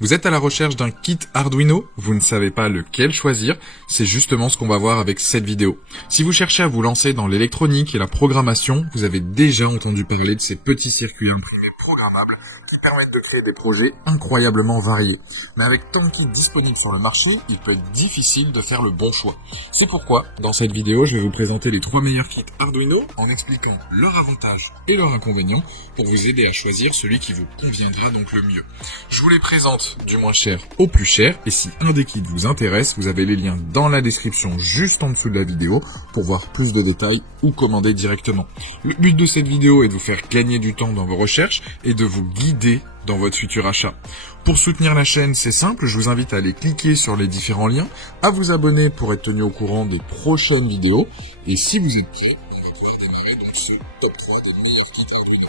Vous êtes à la recherche d'un kit Arduino, vous ne savez pas lequel choisir, c'est justement ce qu'on va voir avec cette vidéo. Si vous cherchez à vous lancer dans l'électronique et la programmation, vous avez déjà entendu parler de ces petits circuits imprimés programmables qui permettent de créer des projets incroyablement variés. Mais avec tant de kits disponibles sur le marché, il peut être difficile de faire le bon choix. C'est pourquoi, dans cette vidéo, je vais vous présenter les 3 meilleurs kits Arduino en expliquant leurs avantages et leurs inconvénients pour vous aider à choisir celui qui vous conviendra donc le mieux. Je vous les présente du moins cher au plus cher, et si un des kits vous intéresse, vous avez les liens dans la description juste en dessous de la vidéo pour voir plus de détails ou commander directement. Le but de cette vidéo est de vous faire gagner du temps dans vos recherches et de vous guider dans votre futur achat. Pour soutenir la chaîne, c'est simple, je vous invite à aller cliquer sur les différents liens, à vous abonner pour être tenu au courant des prochaines vidéos, et si vous êtes prêts, on va pouvoir démarrer donc ce top 3 des meilleurs kits Arduino.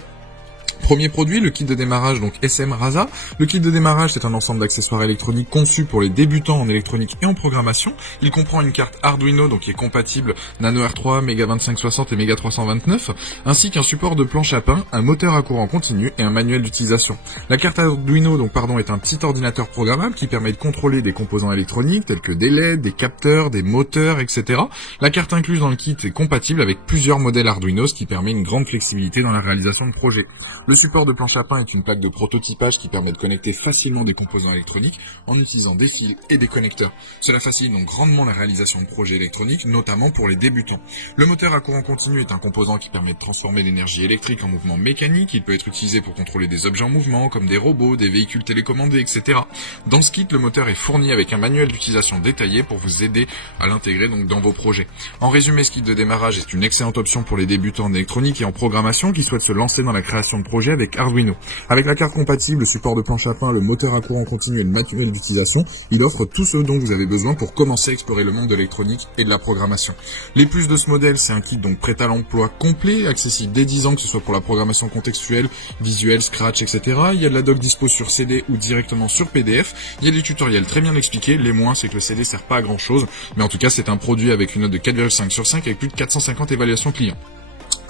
Premier produit, le kit de démarrage, donc SM Rasa. Le kit de démarrage, c'est un ensemble d'accessoires électroniques conçus pour les débutants en électronique et en programmation. Il comprend une carte Arduino, donc qui est compatible Nano R3, Mega 2560 et Mega 329, ainsi qu'un support de planche à pain, un moteur à courant continu et un manuel d'utilisation. La carte Arduino, est un petit ordinateur programmable qui permet de contrôler des composants électroniques tels que des LED, des capteurs, des moteurs, etc. La carte incluse dans le kit est compatible avec plusieurs modèles Arduino, ce qui permet une grande flexibilité dans la réalisation de projets. Le support de planche à pain est une plaque de prototypage qui permet de connecter facilement des composants électroniques en utilisant des fils et des connecteurs. Cela facilite donc grandement la réalisation de projets électroniques, notamment pour les débutants. Le moteur à courant continu est un composant qui permet de transformer l'énergie électrique en mouvement mécanique. Il peut être utilisé pour contrôler des objets en mouvement, comme des robots, des véhicules télécommandés, etc. Dans ce kit, le moteur est fourni avec un manuel d'utilisation détaillé pour vous aider à l'intégrer donc dans vos projets. En résumé, ce kit de démarrage est une excellente option pour les débutants en électronique et en programmation qui souhaitent se lancer dans la création de projets avec Arduino. Avec la carte compatible, le support de planche à pain, le moteur à courant continu et le manuel d'utilisation, il offre tout ce dont vous avez besoin pour commencer à explorer le monde de l'électronique et de la programmation. Les plus de ce modèle, c'est un kit donc prêt à l'emploi complet, accessible dès 10 ans, que ce soit pour la programmation contextuelle, visuelle, Scratch, etc. Il y a de la doc dispo sur CD ou directement sur PDF. Il y a des tutoriels très bien expliqués. Les moins, c'est que le CD sert pas à grand chose, mais en tout cas, c'est un produit avec une note de 4,5 sur 5 avec plus de 450 évaluations clients.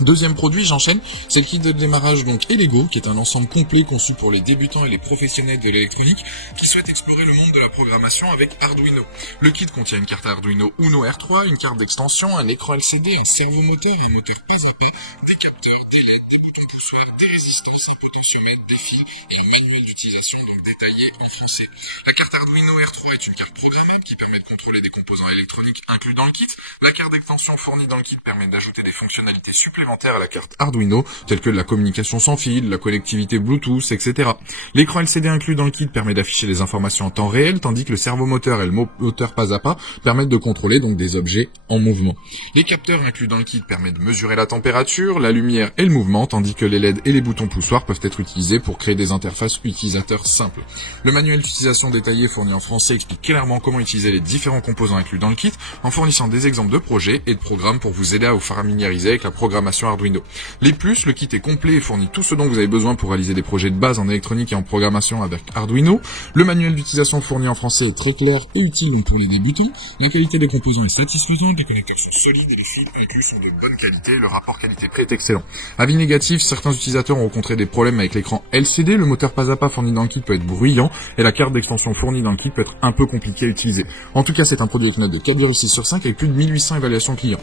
Deuxième produit, j'enchaîne, c'est le kit de démarrage donc Elego, qui est un ensemble complet conçu pour les débutants et les professionnels de l'électronique qui souhaitent explorer le monde de la programmation avec Arduino. Le kit contient une carte Arduino Uno R3, une carte d'extension, un écran LCD, un servomoteur, un moteur pas à pas, des capteurs, des LED, des boutons poussoirs, des résistances, un potentiomètre, des fils et un manuel d'utilisation donc détaillé en français. La carte Arduino R3 est une carte programmable qui permet de contrôler des composants électroniques inclus dans le kit. La carte d'extension fournie dans le kit permet d'ajouter des fonctionnalités supplémentaires à la carte Arduino, telles que la communication sans fil, la connectivité Bluetooth, etc. L'écran LCD inclus dans le kit permet d'afficher les informations en temps réel, tandis que le servomoteur et le moteur pas à pas permettent de contrôler donc des objets en mouvement. Les capteurs inclus dans le kit permettent de mesurer la température, la lumière et le mouvement, tandis que les LED et les boutons poussoirs peuvent être utilisés pour créer des interfaces utilisateurs simples. Le manuel d'utilisation détaillé fourni en français explique clairement comment utiliser les différents composants inclus dans le kit, en fournissant des exemples de projets et de programmes pour vous aider à vous familiariser avec la programmation Arduino. Les plus, le kit est complet et fournit tout ce dont vous avez besoin pour réaliser des projets de base en électronique et en programmation avec Arduino. Le manuel d'utilisation fourni en français est très clair et utile donc pour les débutants. La qualité des composants est satisfaisante, les connecteurs sont solides et les fils inclus sont de bonne qualité. Le rapport qualité-prix est excellent. Avis négatif, certains utilisateurs ont rencontré des problèmes avec l'écran LCD, le moteur pas à pas fourni dans le kit peut être bruyant et la carte d'extension fournie dans le kit peut être un peu compliquée à utiliser. En tout cas, c'est un produit avec une note de 4,6 sur 5 avec plus de 1800 évaluations clients.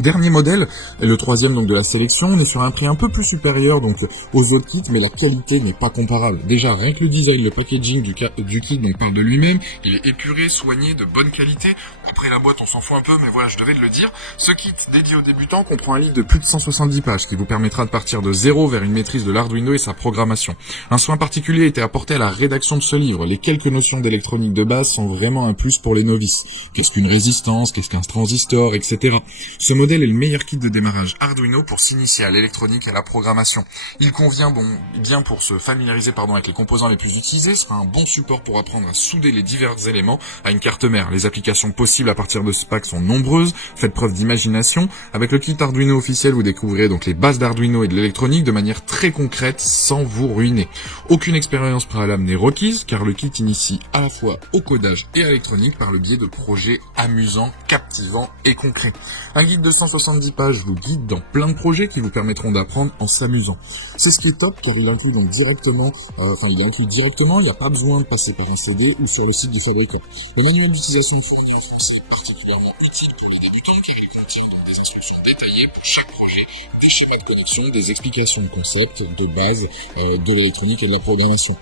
Dernier modèle, et le troisième donc de la sélection, on est sur un prix un peu plus supérieur donc aux autres kits, mais la qualité n'est pas comparable. Déjà, rien que le design, le packaging du kit donc parle de lui-même, il est épuré, soigné, de bonne qualité. Après la boîte, on s'en fout un peu, mais voilà, je devais le dire. Ce kit dédié aux débutants comprend un livre de plus de 170 pages qui vous permettra de partir de zéro vers une maîtrise de l'Arduino et sa programmation. Un soin particulier a été apporté à la rédaction de ce livre. Les quelques notions d'électronique de base sont vraiment un plus pour les novices. Qu'est-ce qu'une résistance, qu'est-ce qu'un transistor, etc. Ce modèle est le meilleur kit de démarrage Arduino pour s'initier à l'électronique et à la programmation. Il convient bien pour se familiariser avec les composants les plus utilisés, sera un bon support pour apprendre à souder les divers éléments à une carte mère. Les applications possibles à partir de ce pack sont nombreuses, faites preuve d'imagination. Avec le kit Arduino officiel, vous découvrirez donc les bases d'Arduino et de l'électronique de manière très concrète sans vous ruiner. Aucune expérience préalable n'est requise car le kit initie à la fois au codage et à l'électronique par le biais de projets amusants, captivants et concrets. Un guide de 270 pages vous guident dans plein de projets qui vous permettront d'apprendre en s'amusant. C'est ce qui est top car il inclut donc directement, il n'y a pas besoin de passer par un CD ou sur le site du fabricant. Le manuel d'utilisation fourni en français est particulièrement utile pour les débutants car il contient donc des instructions détaillées pour chaque projet, des schémas de connexion, des explications de concepts, de base, de l'électronique et de la programmation.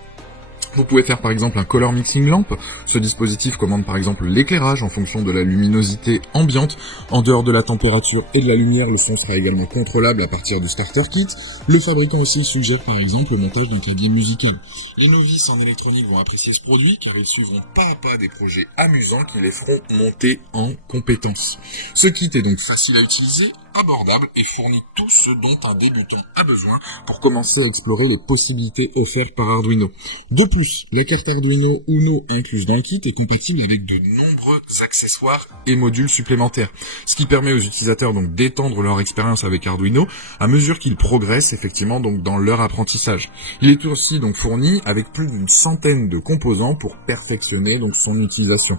Vous pouvez faire par exemple un color mixing lamp. Ce dispositif commande par exemple l'éclairage en fonction de la luminosité ambiante. En dehors de la température et de la lumière, le son sera également contrôlable à partir du starter kit. Le fabricant aussi suggère par exemple le montage d'un clavier musical. Les novices en électronique vont apprécier ce produit car ils suivront pas à pas des projets amusants qui les feront monter en compétences. Ce kit est donc facile à utiliser, abordable et fournit tout ce dont un débutant a besoin pour commencer à explorer les possibilités offertes par Arduino. De plus, la carte Arduino Uno incluse dans le kit est compatible avec de nombreux accessoires et modules supplémentaires, ce qui permet aux utilisateurs donc d'étendre leur expérience avec Arduino à mesure qu'ils progressent effectivement donc dans leur apprentissage. Il est aussi donc fourni avec plus d'une centaine de composants pour perfectionner donc son utilisation.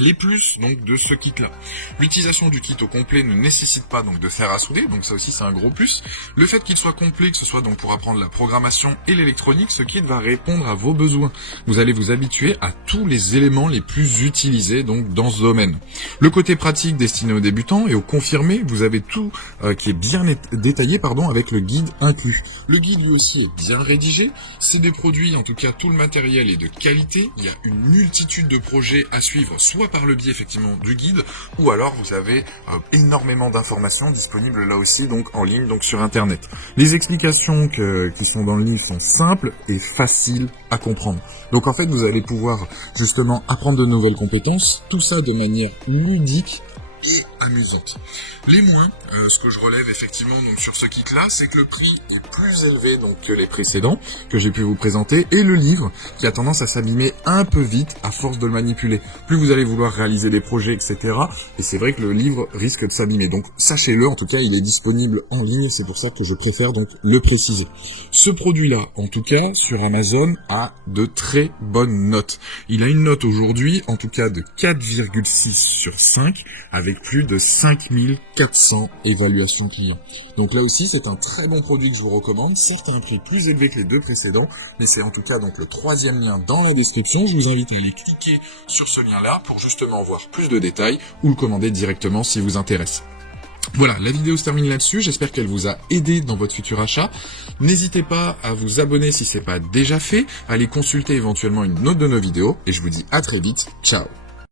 Les plus donc de ce kit là. L'utilisation du kit au complet ne nécessite pas donc de fer à souder, donc ça aussi c'est un gros plus. Le fait qu'il soit complet, que ce soit donc pour apprendre la programmation et l'électronique, ce kit va répondre à vos besoins. Vous allez vous habituer à tous les éléments les plus utilisés donc dans ce domaine. Le côté pratique destiné aux débutants et aux confirmés, vous avez tout qui est bien détaillé avec le guide inclus. Le guide lui aussi est bien rédigé, c'est des produits, en tout cas tout le matériel est de qualité, il y a une multitude de projets à suivre, soit par le biais effectivement du guide, ou alors vous avez énormément d'informations disponibles là aussi donc en ligne donc sur internet. Les explications qui sont dans le livre sont simples et faciles à comprendre. Donc en fait vous allez pouvoir justement apprendre de nouvelles compétences, tout ça de manière ludique et amusante. Les moins, ce que je relève effectivement donc sur ce kit là, c'est que le prix est plus élevé donc que les précédents que j'ai pu vous présenter, et le livre qui a tendance à s'abîmer un peu vite à force de le manipuler. Plus vous allez vouloir réaliser des projets, etc. Et c'est vrai que le livre risque de s'abîmer. Donc sachez-le, en tout cas il est disponible en ligne, c'est pour ça que je préfère donc le préciser. Ce produit là, en tout cas sur Amazon, a de très bonnes notes. Il a une note aujourd'hui, en tout cas de 4,6 sur 5, avec plus de 5400 évaluations clients. Donc là aussi, c'est un très bon produit que je vous recommande, certes à un prix plus élevé que les deux précédents, mais c'est en tout cas donc le 3e lien dans la description. Je vous invite à aller cliquer sur ce lien-là pour justement voir plus de détails ou le commander directement si vous intéresse. Voilà, la vidéo se termine là-dessus, j'espère qu'elle vous a aidé dans votre futur achat. N'hésitez pas à vous abonner si ce n'est pas déjà fait, à aller consulter éventuellement une autre de nos vidéos, et je vous dis à très vite, ciao.